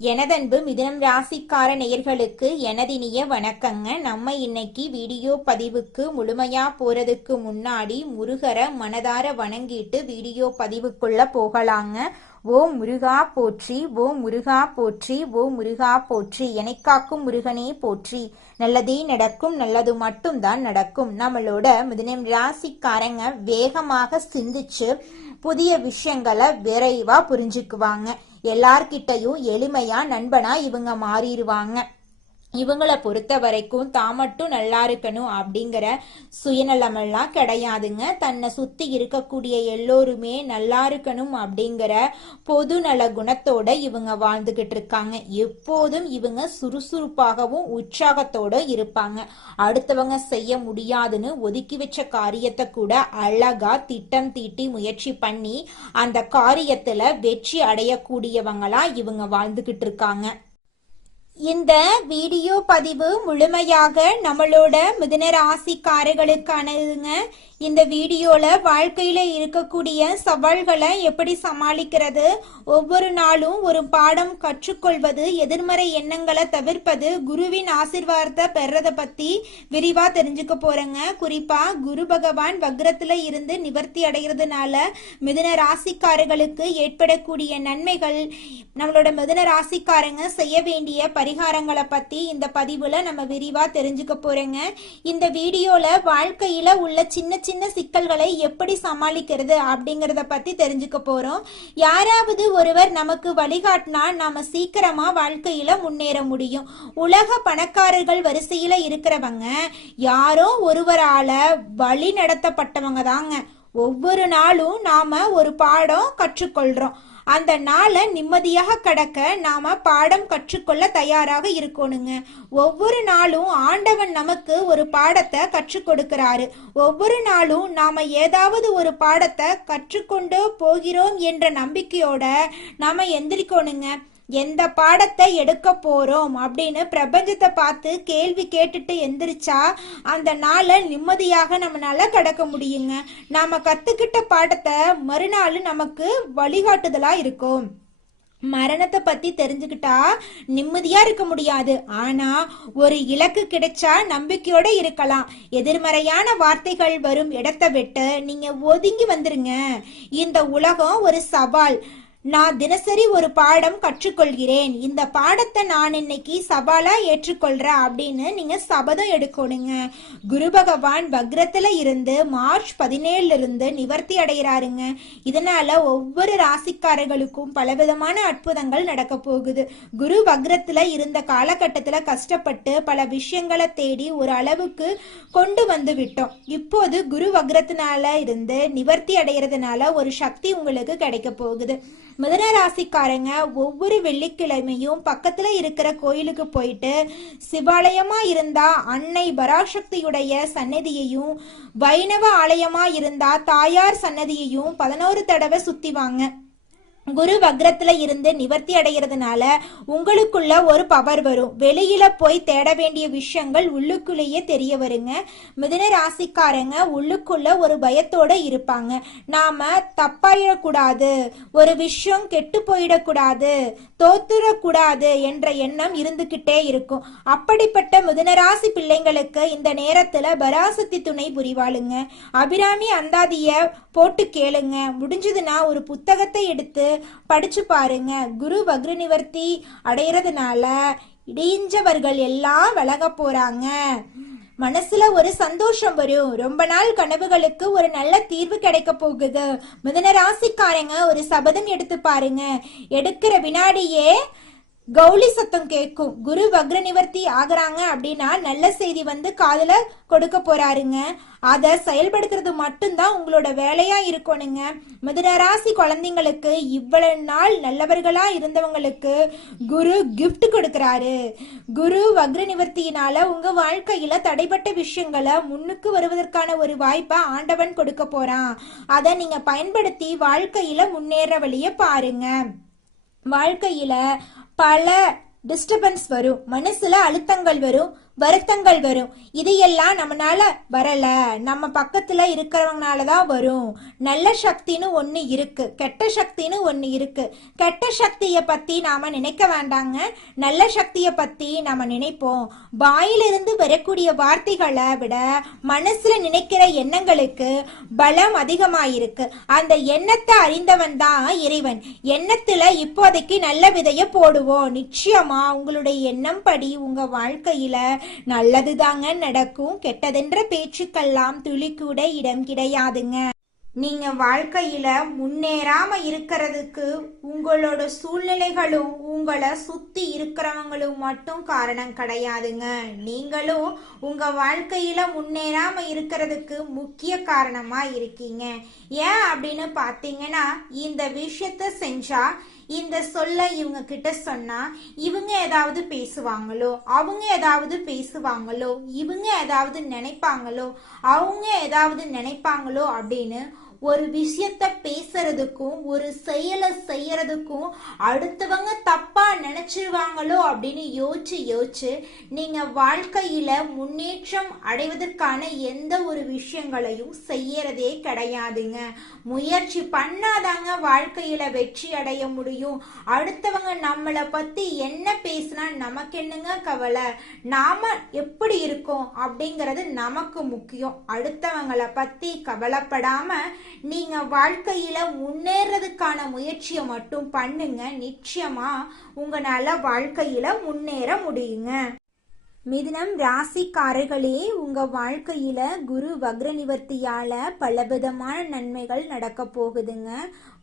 எனதன்பு மிதுனம் ராசிக்கார நேயர்களுக்கு எனதினிய வணக்கங்க. நம்ம இன்னைக்கு வீடியோ பதிவுக்கு முழுமையா போறதுக்கு முன்னாடி முருகரை மனதார வணங்கிட்டு வீடியோ பதிவுக்குள்ள போகலாங்க. ஓம் முருகா போற்றி, ஓம் முருகா போற்றி, ஓம் முருகா போற்றி, எனைக்காக்கும் முருகனே போற்றி. நல்லதே நடக்கும், நல்லது மட்டும்தான் நடக்கும். நம்மளோட மிதுனம் ராசிக்காரங்க வேகமாக சிந்திச்சு புதிய விஷயங்களை விரைவா புரிஞ்சுக்குவாங்க. எல்லார்கிட்டையும் எளிமையா நண்பனா இவங்க மாறிடுவாங்க. இவங்களை பொறுத்த வரைக்கும் தான் மட்டும் நல்லா இருக்கணும் அப்படிங்கிற சுயநலமெல்லாம் கிடையாதுங்க. தன்னை சுத்தி இருக்கக்கூடிய எல்லோருமே நல்லா இருக்கணும் அப்படிங்கிற பொது நல குணத்தோட இவங்க வாழ்ந்துகிட்டு இருக்காங்க. எப்போதும் இவங்க சுறுசுறுப்பாகவும் உற்சாகத்தோட இருப்பாங்க. அடுத்தவங்க செய்ய முடியாதுன்னு ஒதுக்கி வச்ச காரியத்தை கூட அழகா திட்டம் தீட்டி முயற்சி பண்ணி அந்த காரியத்துல வெற்றி அடையக்கூடியவங்களா இவங்க வாழ்ந்துகிட்டு இருக்காங்க. இந்த வீடியோ பதிவு முழுமையாக நம்மளோட மிதுன ராசிக்காரர்களுக்கானதுங்க. இந்த வீடியோல வாழ்க்கையில இருக்கக்கூடிய சவால்களை எப்படி சமாளிக்கிறது, ஒவ்வொரு நாளும் ஒரு பாடம் கற்றுக்கொள்வது, எதிர்மறை எண்ணங்களை தவிர்ப்பது, குருவின் ஆசீர்வாதத்தை பெறத பத்தி விரிவா தெரிஞ்சுக்க போறேங்க. குறிப்பா குரு பகவான் வக்ரத்துல இருந்து நிவர்த்தி அடைகிறதுனால மிதுன ராசிக்காரர்களுக்கு ஏற்படக்கூடிய நன்மைகள், நம்மளோட மிதுன ராசிக்காரங்க செய்ய வேண்டிய பரிகாரங்களை பத்தி இந்த பதிவுல நம்ம விரிவா தெரிஞ்சுக்க போறேங்க. இந்த வீடியோல வாழ்க்கையில உள்ள சின்ன சின்ன சிக்கல்களை எப்படி சமாளிக்கிறது அப்படிங்கறத பத்தி தெரிஞ்சுக்க போறோம். யாராவது ஒருவர் நமக்கு வழிகாட்டினா நாம சீக்கிரமா வாழ்க்கையில முன்னேற முடியும். உலக பணக்காரர்கள் வரிசையில இருக்கிறவங்க யாரோ ஒருவரால வழி நடத்தப்பட்டவங்க தாங்க. ஒவ்வொரு நாளும் நாம ஒரு பாடம் கற்றுக்கொள்றோம். அந்த நாளை நிம்மதியாக கடக்க நாம பாடம் கற்றுக்கொள்ள தயாராக இருக்கணுங்க. ஒவ்வொரு நாளும் ஆண்டவன் நமக்கு ஒரு பாடத்தை கற்றுக் கொடுக்கிறாரு. ஒவ்வொரு நாளும் நாம ஏதாவது ஒரு பாடத்தை கற்றுக்கொண்டு போகிறோம் என்ற நம்பிக்கையோட நாம எந்திரிக்கணுங்க. எந்த பாடத்தை எடுக்க போறோம் அப்படின்னு பிரபஞ்சத்தை பார்த்து கேள்வி கேட்டுட்டு எந்திரிச்சா அந்த நாளை நிம்மதியாக நம்மளால கடக்க முடியுங்க. நாம கத்துக்கிட்ட பாடத்தை மறுநாள் நமக்கு வழிகாட்டுதலா இருக்கும். மரணத்தை பத்தி தெரிஞ்சுக்கிட்டா நிம்மதியா இருக்க முடியாது. ஆனா ஒரு இலக்கு கிடைச்சா நம்பிக்கையோட இருக்கலாம். எதிர்மறையான வார்த்தைகள் வரும் இடத்தை விட்டு நீங்க ஒதுங்கி வந்துருங்க. இந்த உலகம் ஒரு சவால். நான் தினசரி ஒரு பாடம் கற்றுக்கொள்கிறேன். இந்த பாடத்தை நான் இன்னைக்கு சவாலா ஏற்றுக்கொள்றேன் அப்படின்னு நீங்க சபதம் எடுக்கணுங்க. குரு பகவான் வக்ரத்துல இருந்து மார்ச் 17 இருந்து நிவர்த்தி அடைகிறாருங்க. இதனால ஒவ்வொரு ராசிக்காரர்களுக்கும் பலவிதமான அற்புதங்கள் நடக்க போகுது. குரு வக்ரத்துல இருந்த காலகட்டத்துல கஷ்டப்பட்டு பல விஷயங்களை தேடி ஒரு அளவுக்கு கொண்டு வந்து விட்டோம். இப்போது குரு வக்ரத்தினால இருந்து நிவர்த்தி அடைகிறதுனால ஒரு சக்தி உங்களுக்கு கிடைக்க போகுது. மிதுன ராசிக்காரங்க ஒவ்வொரு வெள்ளிக்கிழமையும் பக்கத்துல இருக்கிற கோயிலுக்கு போயிட்டு சிவாலயமா இருந்தா அன்னை பராசக்தியுடைய சன்னதியையும், வைணவ ஆலயமா இருந்தா தாயார் சன்னதியையும் 11 தடவை சுத்தி வாங்க. குரு வக்ரத்துல இருந்து நிவர்த்தி அடைகிறதுனால உங்களுக்குள்ள ஒரு பவர் வரும். வெளியில போய் தேட வேண்டிய விஷயங்கள் உள்ளுக்குள்ளேயே தெரிய வருங்க. மிதுன ராசிக்காரங்க உள்ளுக்குள்ள ஒரு பயத்தோட இருப்பாங்க. நாம தப்பாயிடக்கூடாது, ஒரு விஷயம் கெட்டு போயிடக்கூடாது, தோத்துடக்கூடாது என்ற எண்ணம் இருந்துகிட்டே இருக்கும். அப்படிப்பட்ட மிதுன ராசி பிள்ளைங்களுக்கு இந்த நேரத்துல பராசக்தி துணை புரிவாளுங்க. அபிராமி அந்தாதிய போட்டு கேளுங்க. முடிஞ்சதுன்னா ஒரு புத்தகத்தை எடுத்து படிச்சு பாருங்க. குரு வக்ர நிவர்த்தி அடைகிறதுனால இடிஞ்சவர்கள் எல்லாம் விலக போறாங்க. மனசுல ஒரு சந்தோஷம் வரும். ரொம்ப நாள் கனவுகளுக்கு ஒரு நல்ல தீர்வு கிடைக்க போகுது. மிதுன ராசிக்காரங்க ஒரு சபதம் எடுத்து பாருங்க. எடுக்கிற வினாடியே கௌளி சத்தம் கேட்கும். குரு வக்ர நிவர்த்தி ஆகுறாங்க அப்படின்னா நல்ல செய்தி வந்து காதுல கொடுக்க போறாருங்க. அதை செயல்படுத்துறது மட்டும்தான் உங்களோட வேலையா இருக்கணுங்க. மிதுன ராசி குழந்தைங்களுக்கு இவ்வளவு நாள் நல்லவர்களா இருந்தவங்களுக்கு குரு கிஃப்ட் கொடுக்கிறாரு. குரு வக்ர நிவர்த்தியினால உங்க வாழ்க்கையில தடைப்பட்ட விஷயங்களை முன்னுக்கு வருவதற்கான ஒரு வாய்ப்பை ஆண்டவன் கொடுக்க போறான். அதை நீங்க பயன்படுத்தி வாழ்க்கையில முன்னேற வழிய பாருங்க. வாழ்க்கையில பல டிஸ்டர்பன்ஸ் வரும், மனசுல அழுத்தங்கள் வரும், வருத்தங்கள் வரும். இது எல்லாம் நம்மனால வரல, நம்ம பக்கத்துல இருக்கிறவங்கனாலதான் வரும். நல்ல சக்தின்னு ஒண்ணு இருக்கு, கெட்ட சக்தின்னு ஒண்ணு இருக்கு. கெட்ட சக்திய பத்தி நாம நினைக்க வேண்டாங்க, நல்ல சக்திய பத்தி நாம நினைப்போம். வாயிலிருந்து வரக்கூடிய வார்த்தைகளை விட மனசுல நினைக்கிற எண்ணங்களுக்கு பலம் அதிகமாயிருக்கு. அந்த எண்ணத்தை அறிந்தவன் தான் இறைவன். எண்ணத்துல இப்போதைக்கு நல்ல விதைய போடுவோம். நிச்சயமா உங்களுடைய எண்ணம் படி உங்க வாழ்க்கையில நல்லதுதாங்க நடக்கும். கெட்டதென்ற பேச்சுக்கெல்லாம் துளி கூட இடம் கிடையாதுங்க. நீங்க வாழ்க்கையில முன்னேறாம இருக்கிறதுக்கு உங்களோட சூழ்நிலைகளும் உங்களை சுத்தி இருக்கிறவங்களும் மட்டும் காரணம் கிடையாதுங்க. நீங்களும் உங்க வாழ்க்கையில முன்னேறாம இருக்கிறதுக்கு முக்கிய காரணமா இருக்கீங்க. ஏன் அப்படின்னு பாத்தீங்கன்னா, இந்த விஷயத்த செஞ்சா, இந்த சொல்ல இவங்க கிட்ட சொன்னா இவங்க ஏதாவது பேசுவாங்களோ, அவங்க ஏதாவது பேசுவாங்களோ, இவங்க ஏதாவது நினைப்பாங்களோ, அவங்க ஏதாவது நினைப்பாங்களோ அப்படின்னு ஒரு விஷயத்த பேசுறதுக்கும் ஒரு செயலை செய்யறதுக்கும் அடுத்தவங்க தப்பா நினைச்சிருவாங்களோ அப்படின்னு யோசிச்சு நீங்க வாழ்க்கையில முன்னேற்றம் அடைவதற்கான எந்த ஒரு விஷயங்களையும் செய்யறதே கிடையாதுங்க. முயற்சி பண்ணாதாங்க வாழ்க்கையில வெற்றி அடைய முடியும். அடுத்தவங்க நம்மளை பத்தி என்ன பேசினா நமக்கு என்னங்க கவலை, நாம எப்படி இருக்கோம் அப்படிங்கறது நமக்கு முக்கியம். அடுத்தவங்களை பத்தி கவலைப்படாம நீங்க வாழ்க்கையில முன்னேறதுக்கான முயற்சியை மட்டும் பண்ணுங்க. நிச்சயமா உங்களால வாழ்க்கையில முன்னேற முடியுங்க. மிதுனம் ராசிக்காரர்களே, உங்க வாழ்க்கையில குரு வக்ர நிவர்த்தியால பலவிதமான நன்மைகள் நடக்க போகுதுங்க.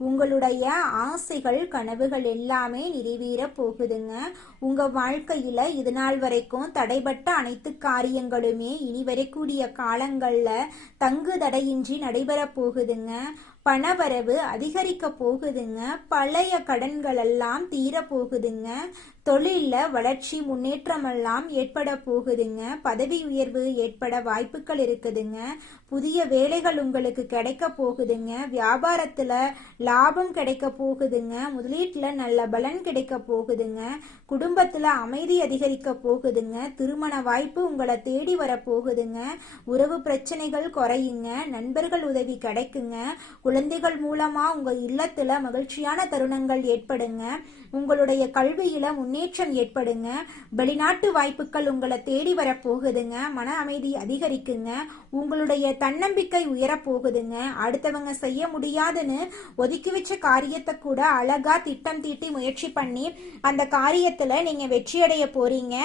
உங்களுடைய ஆசைகள் கனவுகள் எல்லாமே நிறைவேற போகுதுங்க. உங்க வாழ்க்கையில இது நாள் வரைக்கும் தடைபட்ட அனைத்து காரியங்களுமே இனி வரக்கூடிய காலங்கள்ல தங்கு தடையின்றி நடைபெற போகுதுங்க. பணவரவு அதிகரிக்க போகுதுங்க. பழைய கடன்கள் எல்லாம் தீர போகுதுங்க. தொழில வளர்ச்சி முன்னேற்றம் எல்லாம் ஏற்பட போகுதுங்க. பதவி உயர்வு ஏற்பட வாய்ப்புகள் இருக்குதுங்க. புதிய வேலைகள் உங்களுக்கு கிடைக்க போகுதுங்க. வியாபாரத்துல லாபம் கிடைக்க போகுதுங்க. முதலீட்டுல நல்ல பலன் கிடைக்க போகுதுங்க. குடும்பத்துல அமைதி அதிகரிக்க போகுதுங்க. திருமண வாய்ப்பு உங்களை தேடி வர போகுதுங்க. உறவு பிரச்சனைகள் குறையுங்க. நண்பர்கள் உதவி கிடைக்குங்க. குழந்தைகள் மூலமா உங்க இல்லத்துல மகிழ்ச்சியான தருணங்கள் ஏற்படுங்க. உங்களுடைய கல்வியில முன்னேற்றம் ஏற்படுங்க. வெளிநாட்டு வாய்ப்புகள் உங்களை தேடி வர போகுதுங்க. மன அமைதி அதிகரிக்குங்க. உங்களுடைய தன்னம்பிக்கை உயர போகுதுங்க. அடுத்தவங்க செய்ய முடியாதுன்னு ஒதுக்கி வச்ச காரியத்தை கூட அழகா திட்டம் தீட்டி முயற்சி பண்ணி அந்த காரியத்துல நீங்க வெற்றியடைய போறீங்க.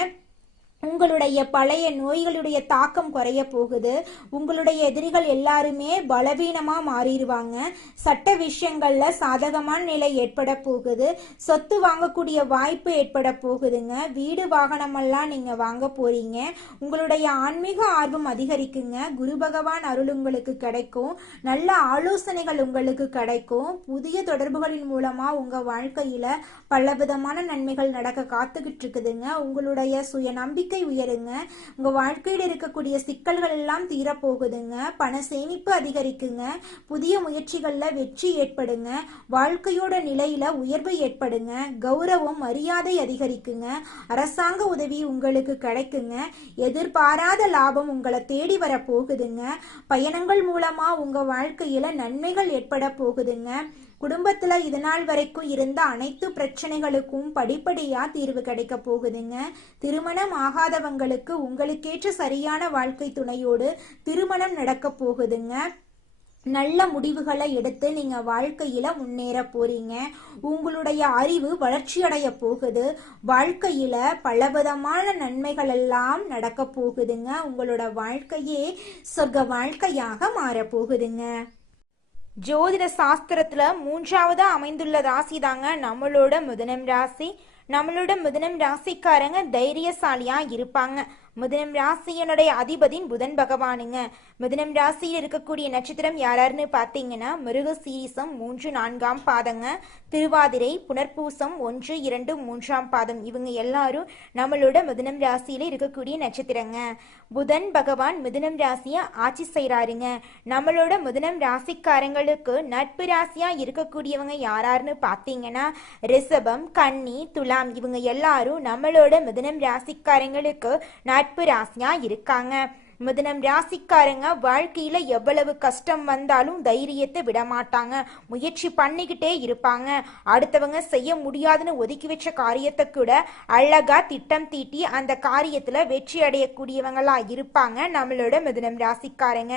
உங்களுடைய பழைய நோய்களுடைய தாக்கம் குறைய போகுது. உங்களுடைய எதிரிகள் எல்லாருமே பலவீனமா மாறிடுவாங்க. சட்ட விஷயங்கள்ல சாதகமான நிலை ஏற்பட போகுது. சொத்து வாங்கக்கூடிய வாய்ப்பு ஏற்பட போகுதுங்க. வீடு வாகனம் எல்லாம் நீங்க வாங்க போறீங்க. உங்களுடைய ஆன்மீக ஆர்வம் அதிகரிக்குங்க. குரு பகவான் அருள் உங்களுக்கு கிடைக்கும். நல்ல ஆலோசனைகள் உங்களுக்கு கிடைக்கும். புதிய தொடர்புகளின் மூலமா உங்க வாழ்க்கையில பலவிதமான நன்மைகள் நடக்க காத்துக்கிட்டு இருக்குதுங்க. உங்களுடைய சுய நம்பிக்கை உயருங்க. உங்க வாழ்க்கையில் இருக்கக்கூடிய சிக்கல்கள் எல்லாம் தீரப்போகுதுங்க. பண சேமிப்பு அதிகரிக்குங்க. புதிய முயற்சிகள்ல வெற்றி ஏற்படுங்க. வாழ்க்கையோட நிலையில உயர்வு ஏற்படுங்க. கௌரவம் மரியாதை அதிகரிக்குங்க. அரசாங்க உதவி உங்களுக்கு கிடைக்குங்க. எதிர்பாராத லாபம் உங்களை தேடி வர போகுதுங்க. பயணங்கள் மூலமா உங்க வாழ்க்கையில நன்மைகள் ஏற்பட போகுதுங்க. குடும்பத்துல இது நாள் வரைக்கும் இருந்த அனைத்து பிரச்சனைகளுக்கும் படிப்படியா தீர்வு கிடைக்க போகுதுங்க. திருமணம் ஆகாதவங்களுக்கு உங்களுக்கேற்ற சரியான வாழ்க்கை துணையோடு திருமணம் நடக்க போகுதுங்க. நல்ல முடிவுகளை எடுத்து நீங்க வாழ்க்கையில முன்னேற போறீங்க. உங்களுடைய அறிவு வளர்ச்சி அடைய போகுது. வாழ்க்கையில பலவிதமான நன்மைகள் எல்லாம் நடக்க போகுதுங்க. உங்களோட வாழ்க்கையே சொர்க்க வாழ்க்கையாக மாற போகுதுங்க. ஜோதிட சாஸ்திரத்துல 3வது அமைந்துள்ள ராசி தாங்க நம்மளோட மிதுனம் ராசி. நம்மளோட மிதுனம் ராசிக்காரங்க தைரியசாலியா இருப்பாங்க. மிதுனம் ராசியனுடைய அதிபதியின் புதன் பகவானுங்க. மிதுனம் ராசியில் இருக்கக்கூடிய நட்சத்திரம் யாராருன்னு பார்த்தீங்கன்னா, மிருகசீரிசம் 3, 4ஆம் பாதங்க, திருவாதிரை, புனர்பூசம் 1, 2, 3ஆம் பாதம். இவங்க எல்லாரும் நம்மளோட மிதுனம் ராசியில இருக்கக்கூடிய நட்சத்திரங்க. புதன் பகவான் மிதுனம் ராசியை ஆட்சி செய்யறாருங்க. நம்மளோட மிதுனம் ராசிக்காரங்களுக்கு நட்பு ராசியா இருக்கக்கூடியவங்க யாராருன்னு பார்த்தீங்கன்னா, ரிஷபம், கன்னி, துலா, பார்க்கலாம். இவங்க எல்லாரும் நம்மளோட மிதுனம் ராசிக்காரங்களுக்கு நட்பு ராசியா இருக்காங்க. மிதுனம் ராசிக்காரங்க வாழ்க்கையில எவ்வளவு கஷ்டம் வந்தாலும் தைரியத்தை விட மாட்டாங்க. முயற்சி பண்ணிக்கிட்டே இருப்பாங்க. அடுத்தவங்க செய்ய முடியாதுன்னு ஒதுக்கி வச்ச காரியத்தை கூட அழகா திட்டம் தீட்டி அந்த காரியத்துல வெற்றி அடையக்கூடியவங்களா இருப்பாங்க. நம்மளோட மிதுனம் ராசிக்காரங்க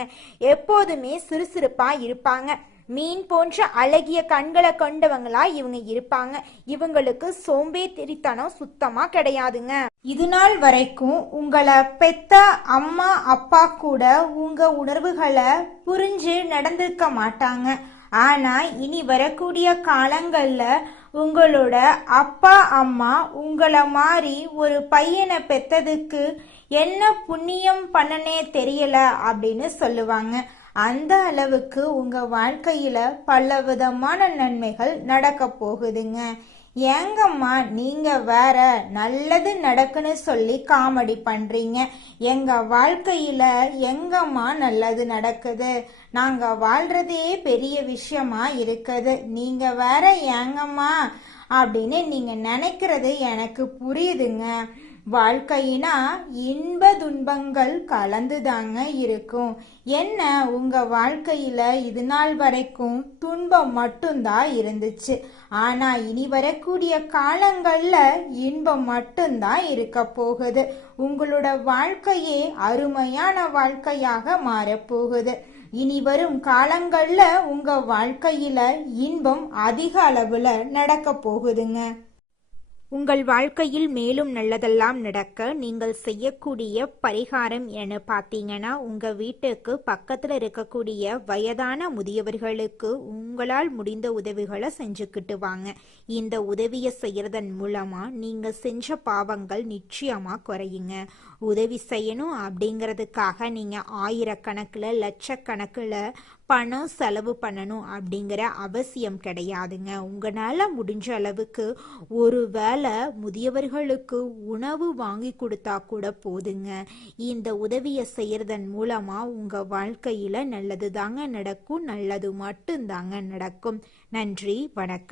எப்போதுமே சுறுசுறுப்பா இருப்பாங்க. மீன் போன்ற அழகிய கண்களை கொண்டவங்களா இவங்க இருப்பாங்க. இவங்களுக்கு சோம்பேறித்தனம் சுத்தமா கிடையாதுங்க. இது நாள் வரைக்கும் உங்களை பெத்த அம்மா அப்பா கூட உங்க உணர்வுகளை புரிஞ்சு நடந்திருக்க மாட்டாங்க. ஆனா இனி வரக்கூடிய காலங்கள்ல உங்களோட அப்பா அம்மா உங்களை மாதிரி ஒரு பையனை பெத்ததுக்கு என்ன புண்ணியம் பண்ணனே தெரியல அப்படின்னு சொல்லுவாங்க. அந்த அளவுக்கு உங்க வாழ்க்கையில பல விதமான நன்மைகள் நடக்க போகுதுங்க. ஏங்கம்மா நீங்க வேற நல்லது நடக்குன்னு சொல்லி காமெடி பண்றீங்க. எங்க வாழ்க்கையில எங்கம்மா நல்லது நடக்குது? நாங்க வாழ்றதே பெரிய விஷயமா இருக்குது. நீங்க வேற ஏங்கம்மா அப்படின்னு நீங்க நினைக்கிறது எனக்கு புரியுதுங்க. வாழ்க்கையினா இன்ப துன்பங்கள் கலந்துதாங்க இருக்கும். என்ன உங்க வாழ்க்கையில இது நாள் வரைக்கும் துன்பம் மட்டும்தான் இருந்துச்சு. ஆனா இனி வரக்கூடிய காலங்கள்ல இன்பம் மட்டும்தான் இருக்க போகுது. உங்களோட வாழ்க்கையே அருமையான வாழ்க்கையாக மாறப்போகுது. இனி வரும் காலங்கள்ல உங்க வாழ்க்கையில இன்பம் அதிக அளவுல நடக்க போகுதுங்க. உங்கள் வாழ்க்கையில் மேலும் நல்லதெல்லாம் நடக்க நீங்கள் செய்யக்கூடிய பரிகாரம் என பார்த்தீங்கன்னா, உங்கள் வீட்டுக்கு பக்கத்தில் இருக்கக்கூடிய வயதான முதியவர்களுக்கு உங்களால் முடிந்த உதவிகளை செஞ்சுக்கிட்டு வாங்க. இந்த உதவியை செய்யறதன் மூலமாக நீங்கள் செஞ்ச பாவங்கள் நிச்சயமாக குறையுங்க. உதவி செய்யணும் அப்படிங்கிறதுக்காக நீங்கள் ஆயிரக்கணக்கில் லட்சக்கணக்கில் பணம் செலவு பண்ணணும் அப்படிங்கிற அவசியம் கிடையாதுங்க. உங்களால் முடிஞ்ச அளவுக்கு ஒரு வேளை முதியவர்களுக்கு உணவு வாங்கி கொடுத்தா கூட போதுங்க. இந்த உதவியை செய்யறதன் மூலமா உங்க வாழ்க்கையில நல்லது தாங்க நடக்கும். நல்லது மட்டும் தாங்க நடக்கும். நன்றி, வணக்கம்.